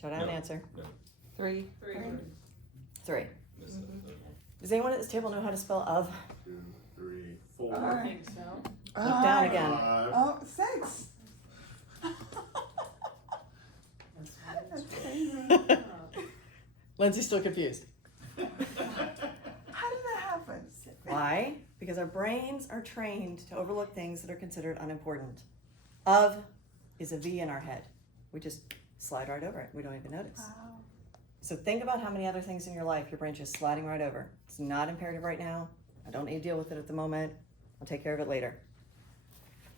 Shout out an answer. No. Three. Three. Miss it. Okay. Does anyone at this table know how to spell of? 2, 3, 4. I think so. Look down again. 5. Oh, 6. That's crazy. Lindsay's still confused. How did that happen? Why? Because our brains are trained to overlook things that are considered unimportant. Of is a V in our head. We just slide right over it. We don't even notice. Wow. So think about how many other things in your life your brain's just sliding right over. It's not imperative right now. I don't need to deal with it at the moment. I'll take care of it later.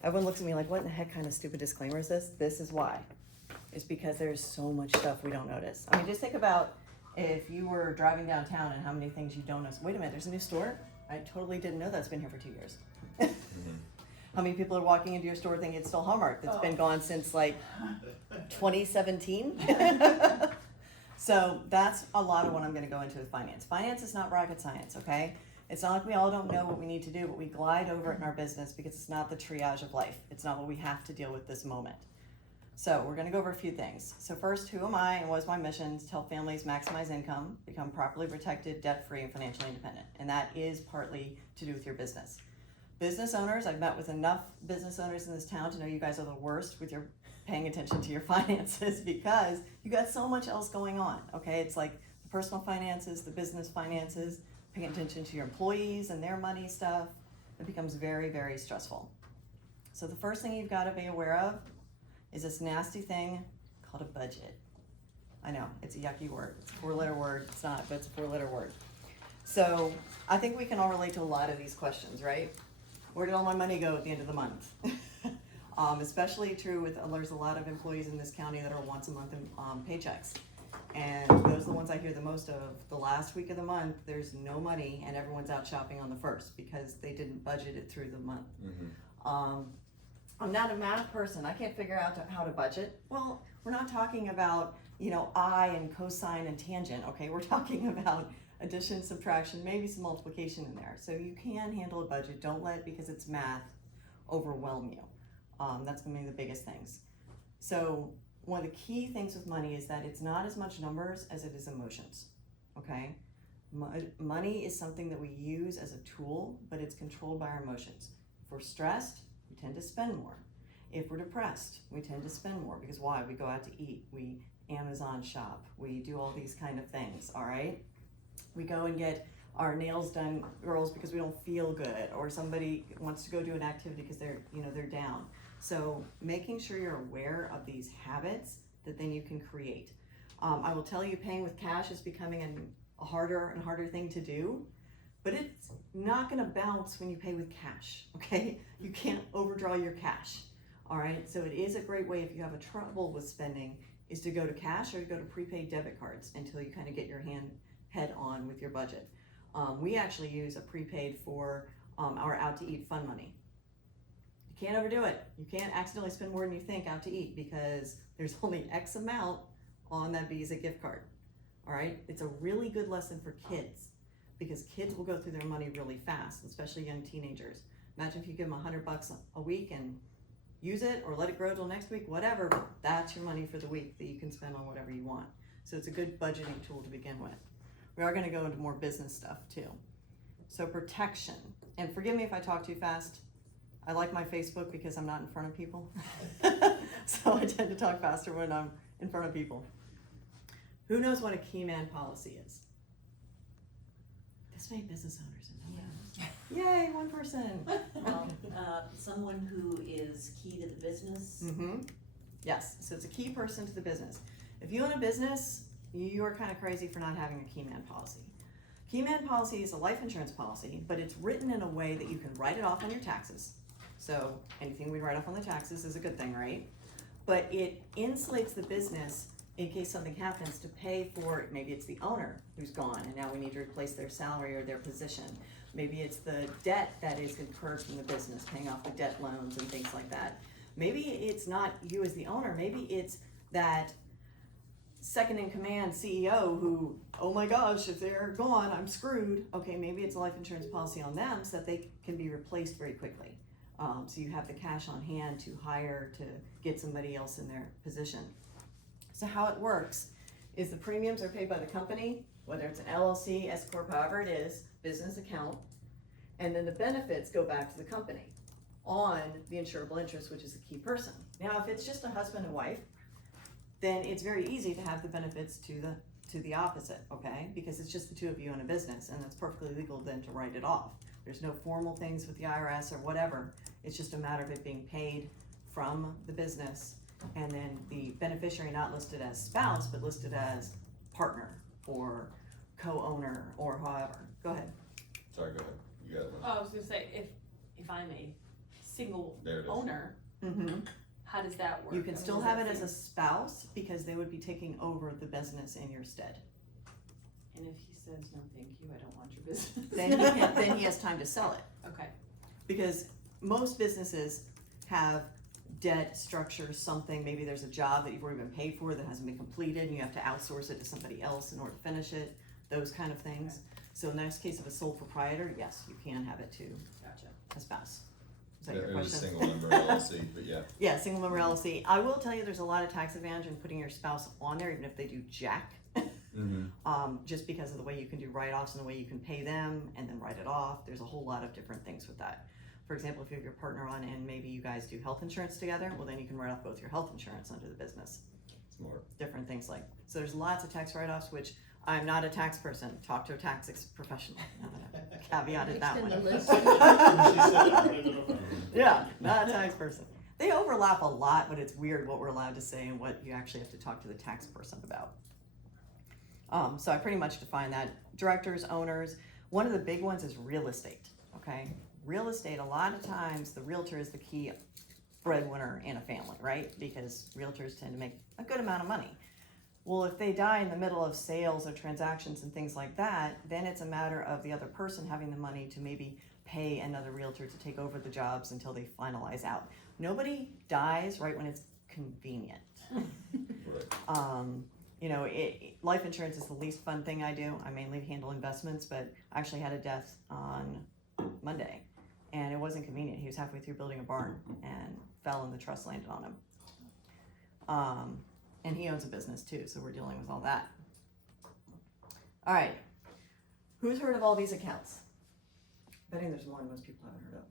Everyone looks at me like, what in the heck kind of stupid disclaimer is this? This is why. It's because there's so much stuff we don't notice. I mean, just think about if you were driving downtown and how many things you don't notice. Wait a minute, there's a new store? I totally didn't know that's been here for 2 years. How many people are walking into your store thinking it's still Hallmark? That's been gone since like 2017. So that's a lot of what I'm going to go into with finance. Finance is not rocket science, okay? It's not like we all don't know what we need to do, but we glide over it in our business because it's not the triage of life. It's not what we have to deal with this moment. So we're going to go over a few things. So first, who am I and what is my mission? To help families maximize income, become properly protected, debt-free, and financially independent. And that is partly to do with your business. Business owners, I've met with enough business owners in this town to know you guys are the worst with your paying attention to your finances because you got so much else going on, okay? It's like the personal finances, the business finances, paying attention to your employees and their money stuff. It becomes very, very stressful. So the first thing you've got to be aware of is this nasty thing called a budget. I know, it's a yucky word. It's a 4-letter word. It's not, but it's a 4-letter word. So I think we can all relate to a lot of these questions, right? Where did all my money go at the end of the month? Especially true with, there's a lot of employees in this county that are once a month paychecks. And those are the ones I hear the most of. The last week of the month, there's no money and everyone's out shopping on the first because they didn't budget it through the month. I'm not a math person. I can't figure out how to budget. Well, we're not talking about, I and cosine and tangent, okay? We're talking about addition, subtraction, maybe some multiplication in there. So you can handle a budget. Don't let, because it's math, overwhelm you. That's gonna be the biggest things. So one of the key things with money is that it's not as much numbers as it is emotions, okay? Money is something that we use as a tool, but it's controlled by our emotions. If we're stressed, we tend to spend more. If we're depressed, we tend to spend more because why? We go out to eat, we Amazon shop, we do all these kind of things, all right? We go and get our nails done, girls, because we don't feel good, or somebody wants to go do an activity because they're down. So making sure you're aware of these habits that then you can create. I will tell you, paying with cash is becoming a harder and harder thing to do, but it's not gonna bounce when you pay with cash, okay? You can't overdraw your cash, all right? So it is a great way if you have a trouble with spending is to go to cash or to go to prepaid debit cards until you kind of get your head on with your budget. We actually use a prepaid for our out to eat fun money. You can't overdo it. You can't accidentally spend more than you think out to eat because there's only X amount on that Visa gift card, all right? It's a really good lesson for kids because kids will go through their money really fast, especially young teenagers. Imagine if you give them $100 a week and use it or let it grow till next week, whatever, but that's your money for the week that you can spend on whatever you want. So it's a good budgeting tool to begin with. We are gonna go into more business stuff too. So protection, and forgive me if I talk too fast. I like my Facebook because I'm not in front of people. So I tend to talk faster when I'm in front of people. Who knows what a key man policy is? This many business owners in there. Yay, one person. Someone who is key to the business. Yes, so it's a key person to the business. If you own a business, you are kind of crazy for not having a key man policy. Key man policy is a life insurance policy, but it's written in a way that you can write it off on your taxes. So anything we write off on the taxes is a good thing, right? But it insulates the business in case something happens to pay for, maybe it's the owner who's gone and now we need to replace their salary or their position. Maybe it's the debt that is incurred from the business, paying off the debt loans and things like that. Maybe it's not you as the owner, maybe it's that second in command CEO who, oh my gosh, if they're gone, I'm screwed. Okay, maybe it's a life insurance policy on them so that they can be replaced very quickly. So you have the cash on hand to hire to get somebody else in their position. So how it works is the premiums are paid by the company, whether it's an LLC, S Corp, however it is, business account, and then the benefits go back to the company on the insurable interest, which is the key person. Now, if it's just a husband and wife, then it's very easy to have the benefits to the opposite, okay? Because it's just the two of you in a business, and it's perfectly legal then to write it off. There's no formal things with the IRS or whatever. It's just a matter of it being paid from the business, and then the beneficiary not listed as spouse, but listed as partner or co-owner or however. Go ahead. Sorry, go ahead. You got it. Oh, I was gonna say, if I'm a single There it is. owner, Mm-hmm. how does that work? You I can mean, still is have that it as a thing- spouse because they would be taking over the business in your stead. And if he says, no, thank you, I don't want your business. Then he has time to sell it. Okay, Because most businesses have debt structure, something, maybe there's a job that you've already been paid for that hasn't been completed and you have to outsource it to somebody else in order to finish it, those kind of things. So in this case of a sole proprietor, yes, you can have it to gotcha. a spouse. Is that Yeah, your it was question? single member LLC, but yeah. Yeah, single member LLC. I will tell you there's a lot of tax advantage in putting your spouse on there, even if they do jack. Mm-hmm. Just because of the way you can do write-offs and the way you can pay them and then write it off. There's a whole lot of different things with that. For example, if you have your partner on and maybe you guys do health insurance together, well then you can write off both your health insurance under the business. Smart. Different things like, so there's lots of tax write-offs, which I'm not a tax person. Talk to a tax professional. Caveated that Extend one. the list. She said that right in the phone. Yeah, not a tax person. They overlap a lot, but it's weird what we're allowed to say and what you actually have to talk to the tax person about. So I pretty much define that. Directors, owners, one of the big ones is real estate, okay? Real estate, a lot of times the realtor is the key breadwinner in a family, right? Because realtors tend to make a good amount of money. Well, if they die in the middle of sales or transactions and things like that, then it's a matter of the other person having the money to maybe pay another realtor to take over the jobs until they finalize out. Nobody dies right when it's convenient. Right. You know, life insurance is the least fun thing I do. I mainly handle investments, but I actually had a death on Monday, and it wasn't convenient. He was halfway through building a barn and fell and the truss landed on him. And he owns a business too, so we're dealing with all that. All right, who's heard of all these accounts? Betting there's one most people haven't heard of.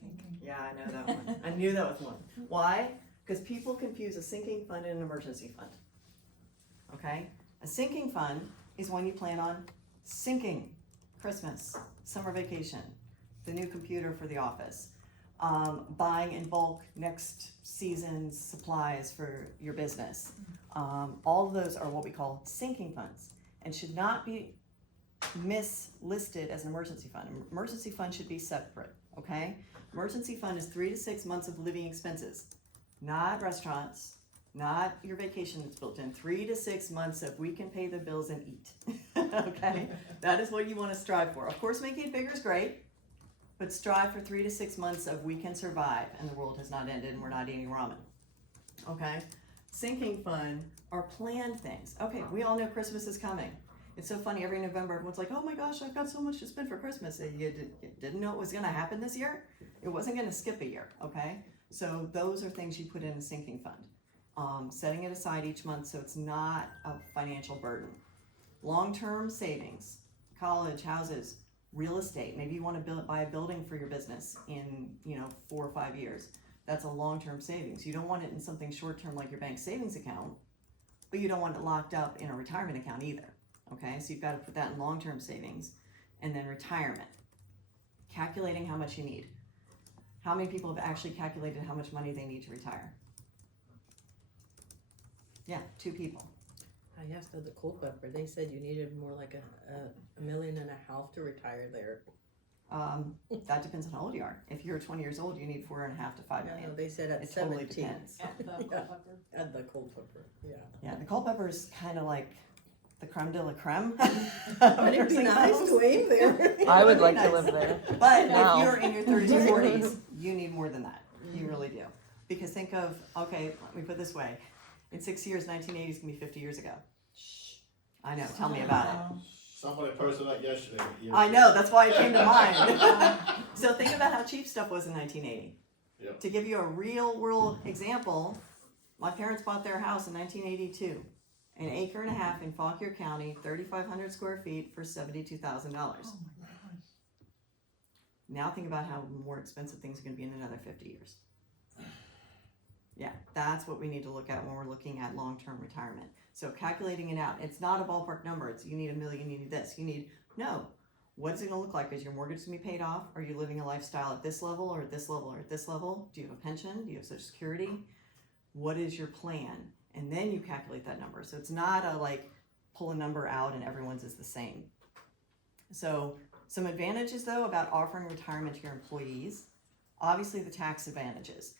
Thinking. Yeah, I know that one. I knew that was one. Why? Because people confuse a sinking fund and an emergency fund. Okay? A sinking fund is when you plan on sinking. Christmas, summer vacation, the new computer for the office, buying in bulk next season's supplies for your business. All of those are what we call sinking funds and should not be mislisted as an emergency fund. An emergency fund should be separate, okay? Emergency fund is 3 to 6 months of living expenses, not restaurants, not your vacation that's built in. 3 to 6 months of we can pay the bills and eat, okay? That is what you want to strive for. Of course, making it bigger is great, but strive for 3 to 6 months of we can survive and the world has not ended and we're not eating ramen, okay? Sinking fund are planned things. Okay, we all know Christmas is coming. It's so funny, every November, everyone's like, oh my gosh, I've got so much to spend for Christmas. You didn't know it was gonna happen this year? It wasn't gonna skip a year, okay? So those are things you put in a sinking fund. Setting it aside each month so it's not a financial burden. Long-term savings, college, houses, real estate. Maybe you wanna buy a building for your business in 4 or 5 years. That's a long-term savings. You don't want it in something short-term like your bank savings account, but you don't want it locked up in a retirement account either. Okay, so you've got to put that in long-term savings. And then retirement. Calculating how much you need. How many people have actually calculated how much money they need to retire? Yeah, 2 people. I asked at the Culpeper, they said you needed more like a $1.5 million to retire there. That depends on how old you are. If you're 20 years old, you need 4.5 to 5 million. No, they said at It totally 17. depends. At the Yeah. Culpeper. At the Culpeper, yeah. Yeah, the Culpeper is kind of like the creme de la creme. But it'd be nice to aim there. I would like Nice. to live there. But Now. if you're in your 30s or 40s, you need more than that. You really do. Because think of, okay, let me put it this way. In 6 years, 1980 is going to be 50 years ago. I know, tell me about it. Somebody posted that yesterday. I know, that's why it came to mind. So think about how cheap stuff was in 1980. Yep. To give you a real world example, My parents bought their house in 1982, an acre and a half in Fauquier County, 3,500 square feet for $72,000. Oh my gosh. Now think about how more expensive things are going to be in another 50 years. Yeah, that's what we need to look at when we're looking at long-term retirement. So calculating it out, it's not a ballpark number. It's you need $1 million, you need this, you need, no. What's it going to look like? Is your mortgage going to be paid off? Are you living a lifestyle at this level or at this level or at this level? Do you have a pension? Do you have Social Security? What is your plan? And then you calculate that number. So it's not a like pull a number out and everyone's is the same. So some advantages though about offering retirement to your employees. Obviously the tax advantages.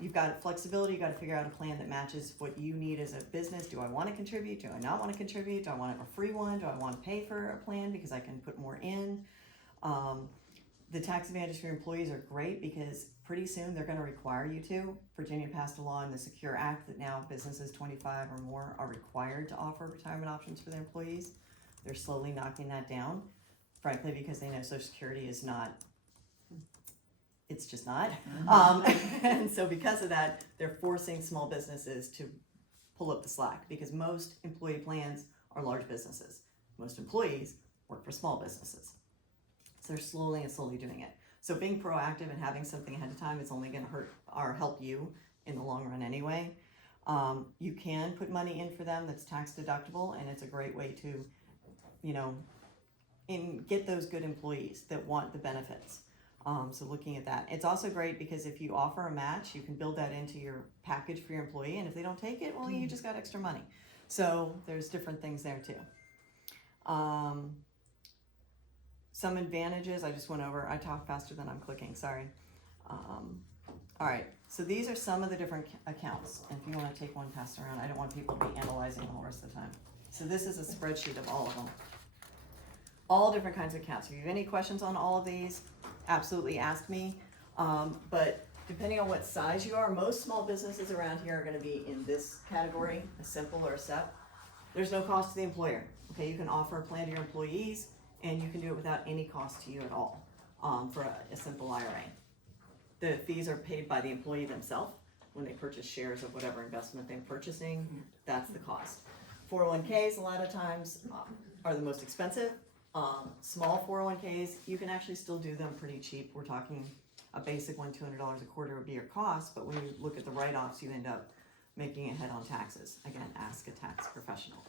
You've got flexibility, you've got to figure out a plan that matches what you need as a business. Do I want to contribute? Do I not want to contribute? Do I want a free one? Do I want to pay for a plan because I can put more in? The tax advantages for your employees are great because pretty soon they're going to require you to. Virginia passed a law in the Secure Act that now businesses 25 or more are required to offer retirement options for their employees. They're slowly knocking that down, frankly, because they know Social Security is not, it's just not. And so because of that, they're forcing small businesses to pull up the slack because most employee plans are large businesses. Most employees work for small businesses. So they're slowly and slowly doing it. So being proactive and having something ahead of time is only going to hurt or help you in the long run anyway. You can put money in for them that's tax deductible, and it's a great way to, get those good employees that want the benefits. So looking at that. It's also great because if you offer a match, you can build that into your package for your employee, and if they don't take it, well, you just got extra money. So there's different things there too. Some advantages, I just went over, I talk faster than I'm clicking, sorry. All right, so these are some of the different accounts. And if you want to take one pass around, I don't want people to be analyzing the whole rest of the time. So this is a spreadsheet of all of them. All different kinds of accounts. If you have any questions on all of these, absolutely ask me. But depending on what size you are, most small businesses around here are going to be in this category, a simple or a SEP. There's no cost to the employer. Okay, you can offer a plan to your employees, and you can do it without any cost to you at all for a simple IRA. The fees are paid by the employee themselves when they purchase shares of whatever investment they're purchasing. That's the cost. 401ks a lot of times are the most expensive. Small 401ks, you can actually still do them pretty cheap. We're talking a basic one, $200 a quarter would be your cost, but when you look at the write-offs, you end up making it head on taxes. Again, ask a tax professional.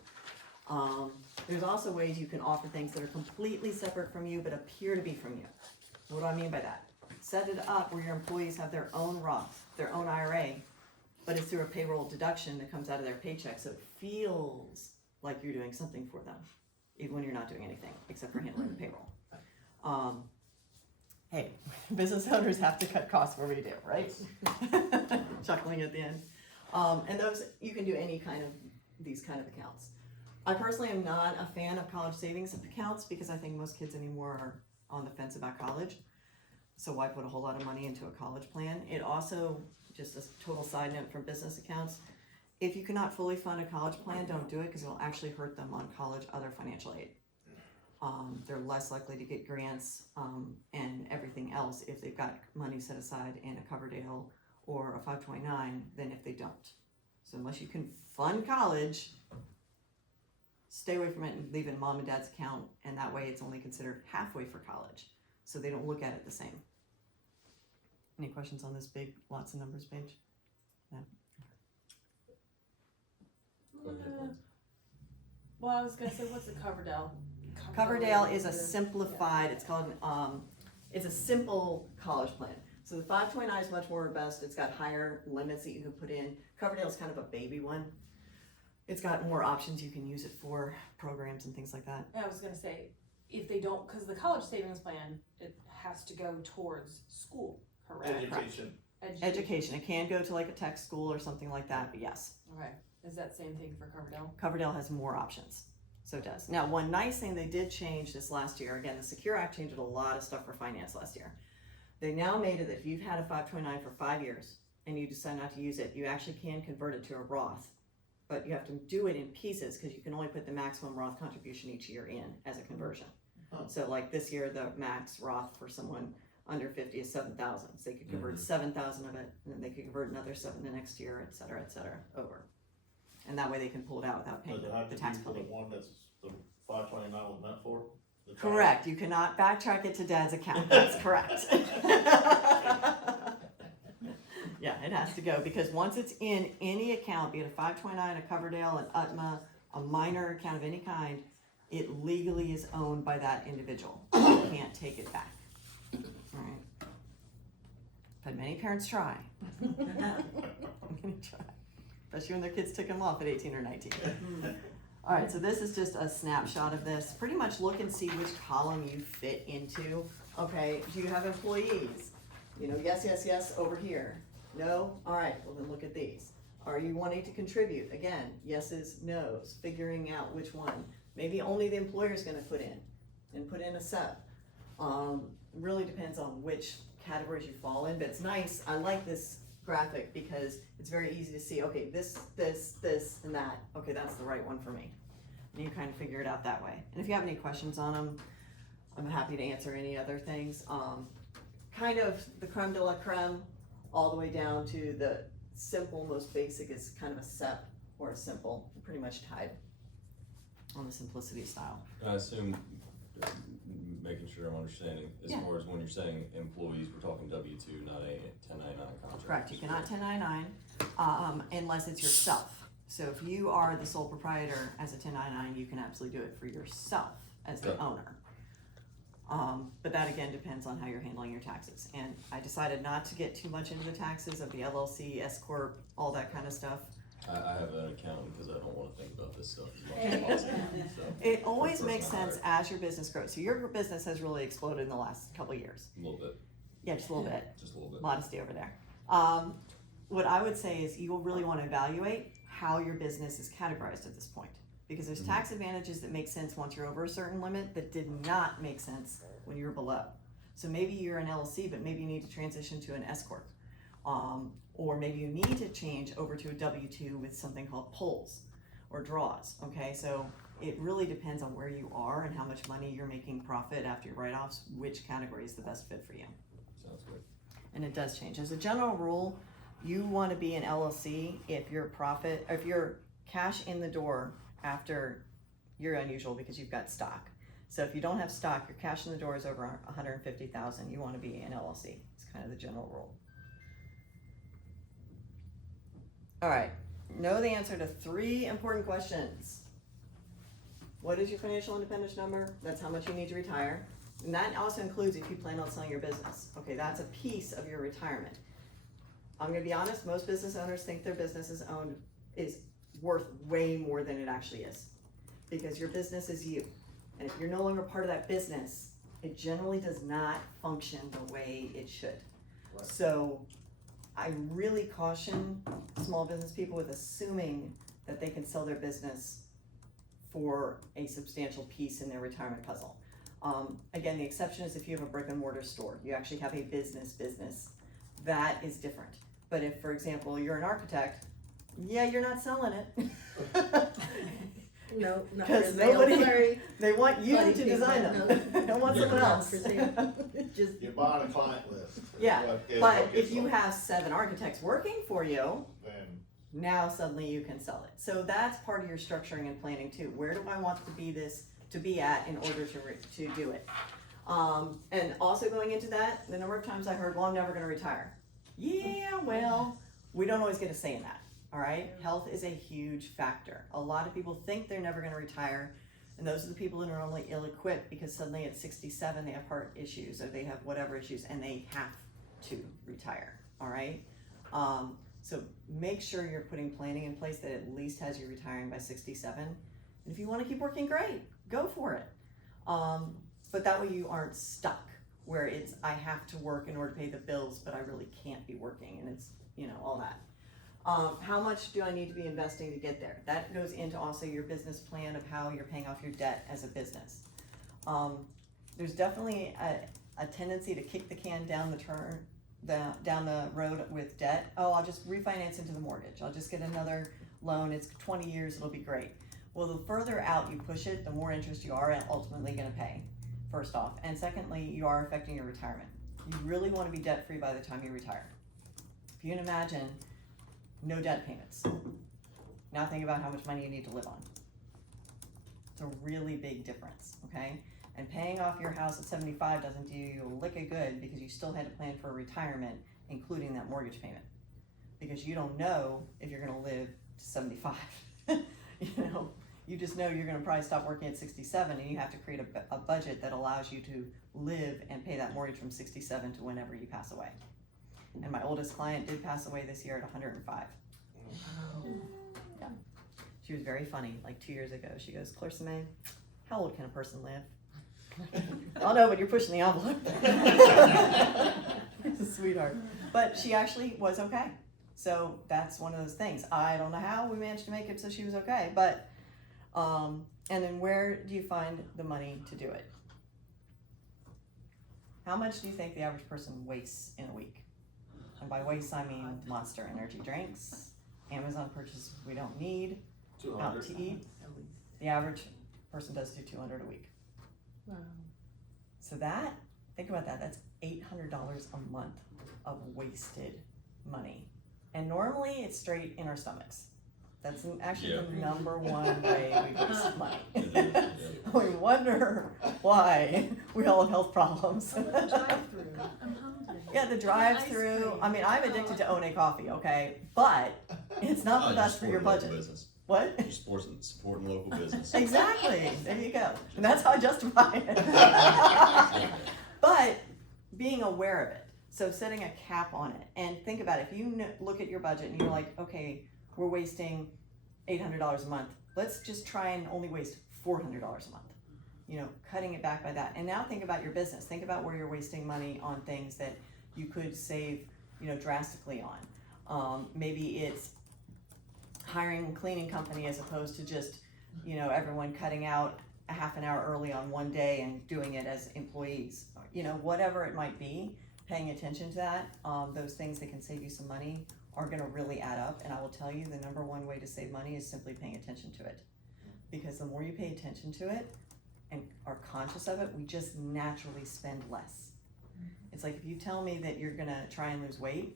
There's also ways you can offer things that are completely separate from you but appear to be from you. What do I mean by that? Set it up where your employees have their own Roth, their own IRA, but it's through a payroll deduction that comes out of their paycheck, so it feels like you're doing something for them, even when you're not doing anything except for handling the payroll. Hey, business owners have to cut costs where we do, right? Chuckling at the end. And those, you can do any kind of, these kind of accounts. I personally am not a fan of college savings accounts because I think most kids anymore are on the fence about college. So why put a whole lot of money into a college plan? It also, just a total side note from business accounts, if you cannot fully fund a college plan, don't do it because it'll actually hurt them on college other financial aid. They're less likely to get grants and everything else if they've got money set aside in a Coverdale or a 529 than if they don't. So unless you can fund college, stay away from it and leave it in mom and dad's account, and that way it's only considered halfway for college, so they don't look at it the same. Any questions on this big, lots of numbers page? No? Go ahead, Lance. Well, I was gonna say, what's a Coverdale? Coverdale is a simplified, it's called, it's a simple college plan. So the 529 is much more robust, it's got higher limits that you can put in. Coverdale is kind of a baby one. It's got more options you can use it for, programs and things like that. I was gonna say, if they don't, cause the college savings plan, it has to go towards school, correct? Education. Education, it can go to like a tech school or something like that, but yes. Okay, is that same thing for Coverdale? Coverdale has more options, so it does. Now, one nice thing they did change this last year, again, the Secure Act changed a lot of stuff for finance last year. They now made it that if you've had a 529 for 5 years and you decide not to use it, you actually can convert it to a Roth, but you have to do it in pieces because you can only put the maximum Roth contribution each year in as a conversion. Oh. So like this year, the max Roth for someone under 50 is 7,000. So they could convert 7,000 of it, and then they could convert another 7 the next year, et cetera, over. And that way they can pull it out without paying Does it have the to tax be for the penalty. one that's the 529 was meant for? The child? Correct. You cannot backtrack it to dad's account. That's correct. Yeah, it has to go because once it's in any account, be it a 529, a Coverdale, an UTMA, a minor account of any kind, it legally is owned by that individual. You can't take it back. All right. But many parents try. Many try. Especially when their kids took them off at 18 or 19. All right, so this is just a snapshot of this. Pretty much look and see which column you fit into. Okay, do you have employees? You know, yes, yes, yes, over here. No? All right, well then look at these. Are you wanting to contribute? Again, yeses, nos, figuring out which one. Maybe only the employer's gonna put in, and put in a sub. Really depends on which categories you fall in, but it's nice. I like this graphic because it's very easy to see, okay, this, and that. Okay, that's the right one for me. And you kind of figure it out that way. And if you have any questions on them, I'm happy to answer any other things. Kind of the creme de la creme, all the way down to the simple, most basic is kind of a SEP or a simple, pretty much tied on the simplicity style. I assume, making sure I'm understanding, as Yeah. far as when you're saying employees, we're talking W-2, not a 1099 contract. Correct, you cannot 1099 unless it's yourself. So if you are the sole proprietor as a 1099, you can absolutely do it for yourself as the Okay. owner. But that again depends on how you're handling your taxes. And I decided not to get too much into the taxes of the LLC, S Corp, all that kind of stuff. I have an accountant because I don't want to think about this stuff as much as possible, so. It always For makes personal sense as your business grows. So your business has really exploded in the last couple of years. A little bit, Yeah, just a little bit. just a little bit. Modesty over there. What I would say is you will really want to evaluate how your business is categorized at this point. Because there's tax advantages that make sense once you're over a certain limit that did not make sense when you were below. So maybe you're an LLC, but maybe you need to transition to an S Corp. Or maybe you need to change over to a W-2 with something called pulls or draws, okay? So it really depends on where you are and how much money you're making profit after your write-offs, which category is the best fit for you. Sounds good. And it does change. As a general rule, you want to be an LLC if your profit, if your cash in the door after, you're unusual because you've got stock. So if you don't have stock, your cash in the door is over 150,000, you want to be an LLC. It's kind of the general rule. All right, know the answer to 3 important questions. What is your financial independence number? That's how much you need to retire. And that also includes if you plan on selling your business. Okay, that's a piece of your retirement. I'm gonna be honest, most business owners think their business is worth way more than it actually is. Because your business is you. And if you're no longer part of that business, it generally does not function the way it should. Right. So I really caution small business people with assuming that they can sell their business for a substantial piece in their retirement puzzle. Again, the exception is if you have a brick and mortar store, you actually have a business, that is different. But if, for example, you're an architect, yeah, you're not selling it. No, not Because really. nobody- Sorry. They want you Funny to thing, design no. them. They don't want Yeah. someone else. For sale. Just, You're buying a client list. Yeah, is but what gets if you sold. have 7 architects working for you, Then, now suddenly you can sell it. So that's part of your structuring and planning too. Where do I want to be at in order to do it? And also going into that, the number of times I heard, well, I'm never gonna retire. Yeah, well, we don't always get a say in that, all right? Health is a huge factor. A lot of people think they're never gonna retire, and those are the people that are only ill-equipped because suddenly at 67 they have heart issues or they have whatever issues and they have to retire, all right? So make sure you're putting planning in place that at least has you retiring by 67. And if you wanna keep working, great, go for it. But that way you aren't stuck where it's, I have to work in order to pay the bills, but I really can't be working and it's, all that. How much do I need to be investing to get there? That goes into also your business plan of how you're paying off your debt as a business. There's definitely a tendency to kick the can down the road with debt. Oh, I'll just refinance into the mortgage. I'll just get another loan. It's 20 years, it'll be great. Well, the further out you push it, the more interest you are ultimately gonna pay, first off. And secondly, you are affecting your retirement. You really want to be debt free by the time you retire. If you can imagine no debt payments, now think about how much money you need to live on. It's a really big difference, okay? And paying off your house at 75 doesn't do you a lick of good because you still had to plan for a retirement, including that mortgage payment. Because you don't know if you're gonna live to 75. You know, you just know you're gonna probably stop working at 67 and you have to create a budget that allows you to live and pay that mortgage from 67 to whenever you pass away. And my oldest client did pass away this year at 105. Yeah. She was very funny, like 2 years ago. She goes, Clarissa Mae, how old can a person live? Oh no, but you're pushing the envelope. She's a sweetheart. But she actually was okay. So that's one of those things. I don't know how we managed to make it so she was okay, but, and then where do you find the money to do it? How much do you think the average person wastes in a week? And by waste, I mean Monster energy drinks, Amazon purchases we don't need, out 200. to eat. The average person does do 200 a week. Wow. So that, think about that, that's $800 a month of wasted money. And normally it's straight in our stomachs. That's actually Yeah. the number one way we waste money. It is, yeah. We wonder why we all have health problems. Drive-through. I'm hungry. Yeah, the drive-through, I mean, I'm addicted to One Coffee, okay? But it's not the you're best for your supporting local budget. business. What? You're supporting local business. Exactly, there you go. And that's how I justify it. But being aware of it, so setting a cap on it, and think about it. If you look at your budget and you're like, okay, we're wasting $800 a month, let's just try and only waste $400 a month. You know, cutting it back by that. And now think about your business. Think about where you're wasting money on things that you could save, you know, drastically on. Maybe it's hiring a cleaning company as opposed to just, you know, everyone cutting out a half an hour early on one day and doing it as employees. You know, whatever it might be, paying attention to that, those things that can save you some money are gonna really add up. And I will tell you, the number one way to save money is simply paying attention to it. Because the more you pay attention to it and are conscious of it, we just naturally spend less. It's like if you tell me that you're gonna try and lose weight,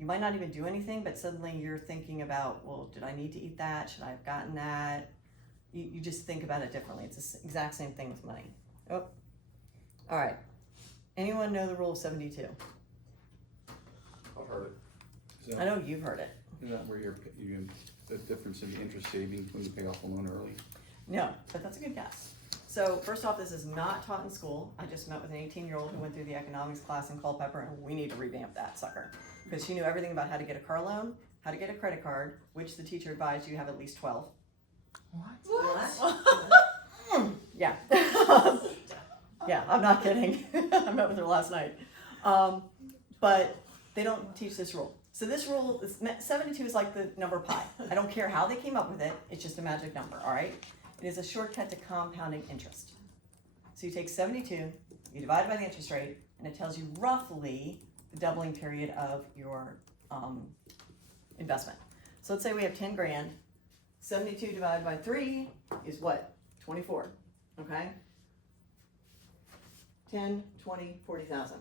you might not even do anything, but suddenly you're thinking about, well, did I need to eat that? Should I have gotten that? You just think about it differently. It's the exact same thing with money. Oh, all right. Anyone know the rule of 72? I've heard it. I know you've heard it. Is that where the difference in the interest savings when you pay off a loan early? No, but that's a good guess. So first off, this is not taught in school. I just met with an 18-year-old who went through the economics class in Culpeper, and we need to revamp that sucker. Because she knew everything about how to get a car loan, how to get a credit card, which the teacher advised you have at least 12. Yeah. Yeah, I'm not kidding. I met with her last night. But they don't teach this rule. So this rule, 72 is like the number pi. I don't care how they came up with it, it's just a magic number, all right? It is a shortcut to compounding interest. So you take 72, you divide it by the interest rate, and it tells you roughly the doubling period of your investment. So let's say we have 10 grand, 72 divided by 3 is what? 24, okay? 10, 20, 40,000.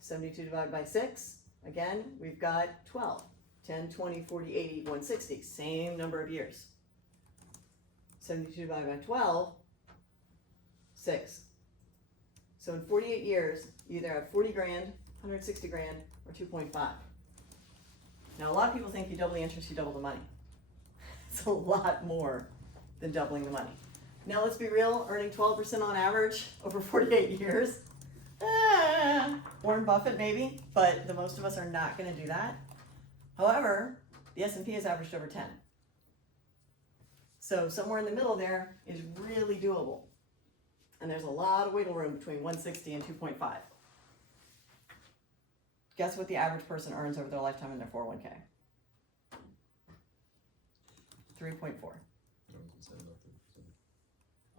72 divided by 6, again, we've got 12. 10, 20, 40, 80, 160, same number of years. 72 divided by 12, 6. So in 48 years, you either have 40 grand, 160 grand, or 2.5. Now a lot of people think you double the interest, you double the money. It's a lot more than doubling the money. Now let's be real, earning 12% on average over 48 years. Warren Buffett maybe, but the most of us are not gonna do that. However, the S&P has averaged over 10. So somewhere in the middle there is really doable. And there's a lot of wiggle room between 160 and 2.5. Guess what the average person earns over their lifetime in their 401k? 3.4.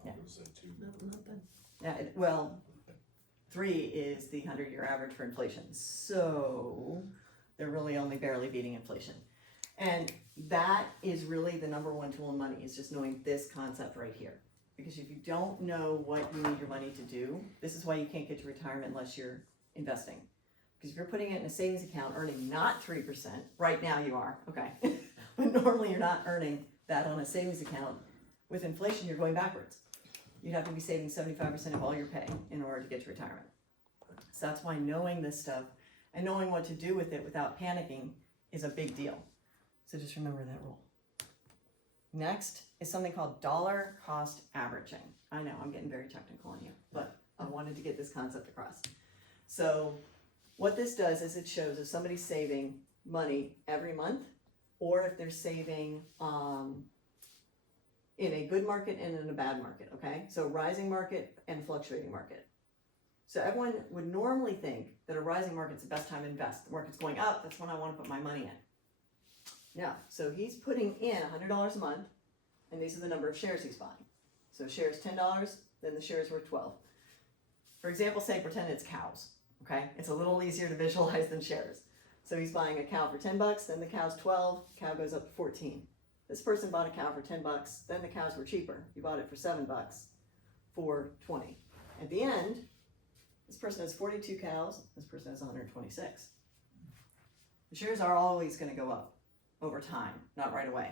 Yeah. Nothing. Yeah, well, 3 is the 100-year average for inflation. So they're really only barely beating inflation. And that is really the number one tool in money, is just knowing this concept right here. Because if you don't know what you need your money to do, this is why you can't get to retirement unless you're investing. Because if you're putting it in a savings account earning not 3%, right now you are, okay. But normally you're not earning that on a savings account. With inflation, you're going backwards. You'd have to be saving 75% of all your pay in order to get to retirement. So that's why knowing this stuff and knowing what to do with it without panicking is a big deal. So just remember that rule. Next is something called dollar cost averaging. I know I'm getting very technical on you, but I wanted to get this concept across. So what this does is it shows if somebody's saving money every month, or if they're saving in a good market and in a bad market, okay? So rising market and fluctuating market. So everyone would normally think that a rising market's the best time to invest. The market's going up, that's when I want to put my money in. Now, so he's putting in $100 a month, and these are the number of shares he's buying. So shares $10, then the shares worth 12. For example, say pretend it's cows, okay? It's a little easier to visualize than shares. So he's buying a cow for $10, then the cow's 12, cow goes up to 14. This person bought a cow for $10, then the cows were cheaper. He bought it for $7 for 20. At the end, this person has 42 cows, this person has 126. The shares are always going to go up over time, not right away.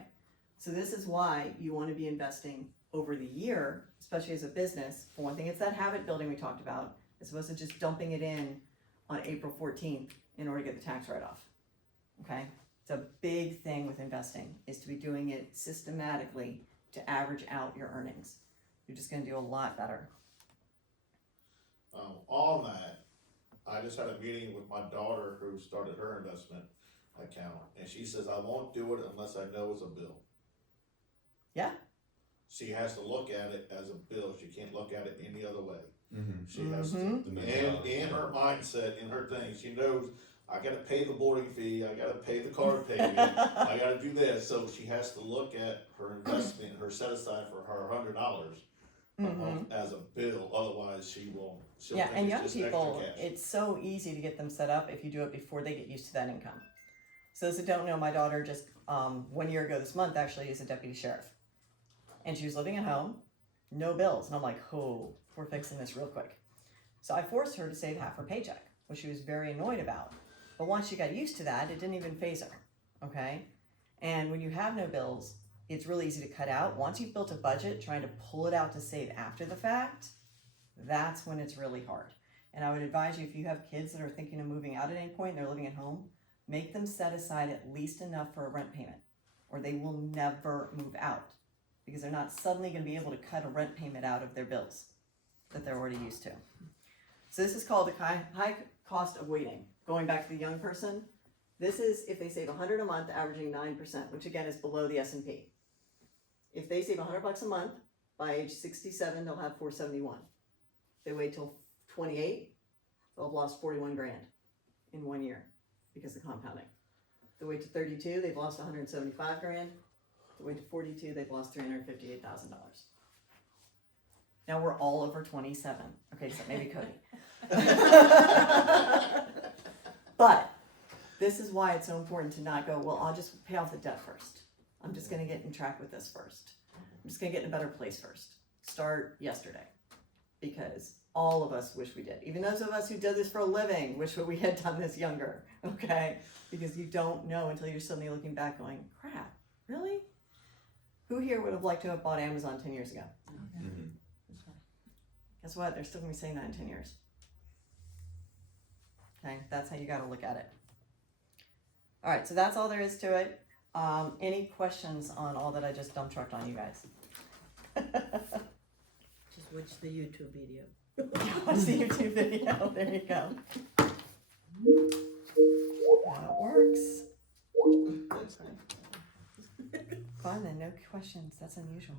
So this is why you want to be investing over the year, especially as a business. For one thing, it's that habit building we talked about, as opposed to just dumping it in on April 14th in order to get the tax write-off, okay? It's a big thing with investing, is to be doing it systematically to average out your earnings. You're just going to do a lot better. On that, I just had a meeting with my daughter who started her investment account, and she says, I won't do it unless I know it's a bill. Yeah. She has to look at it as a bill. She can't look at it any other way. She has to, Mhm. The mentality. in her mindset, in her thing, she knows, I gotta pay the boarding fee, I gotta pay the card payment, I gotta do this, so she has to look at her investment, her set aside for her $100 a month as a bill, otherwise she'll Yeah, think and it's young just extra people, cash. it's so easy to get them set up if you do it before they get used to that income. So those that don't know, my daughter just 1 year ago this month actually is a deputy sheriff. And she was living at home, no bills. And I'm like, oh, we're fixing this real quick. So I forced her to save half her paycheck, which she was very annoyed about. But once she got used to that, it didn't even faze her, okay? And when you have no bills, it's really easy to cut out. Once you've built a budget, trying to pull it out to save after the fact, that's when it's really hard. And I would advise you, if you have kids that are thinking of moving out at any point and they're living at home, make them set aside at least enough for a rent payment, or they will never move out, because they're not suddenly going to be able to cut a rent payment out of their bills that they're already used to. So this is called the high cost of waiting. Going back to the young person, this is if they save $100 a month, averaging 9%, which again is below the S&P. If they save $100 a month, by age 67, they'll have $471. If they wait till 28, they'll have lost 41 grand in 1 year because of compounding. If they wait to 32, they've lost 175 grand. If they wait to 42, they've lost $358,000. Now we're all over 27. Okay, so maybe Cody. But this is why it's so important to not go, well, I'll just pay off the debt first. I'm just going to get in track with this first. I'm just going to get in a better place first. Start yesterday. Because all of us wish we did. Even those of us who did this for a living wish we had done this younger. Okay? Because you don't know until you're suddenly looking back going, crap, really? Who here would have liked to have bought Amazon 10 years ago? Guess what? They're still going to be saying that in 10 years. Okay? That's how you got to look at it. All right, so that's all there is to it. Any questions on all that I just dump trucked on you guys? Just watch the YouTube video. Watch the YouTube video. There you go. That works. Fun then, no questions. That's unusual.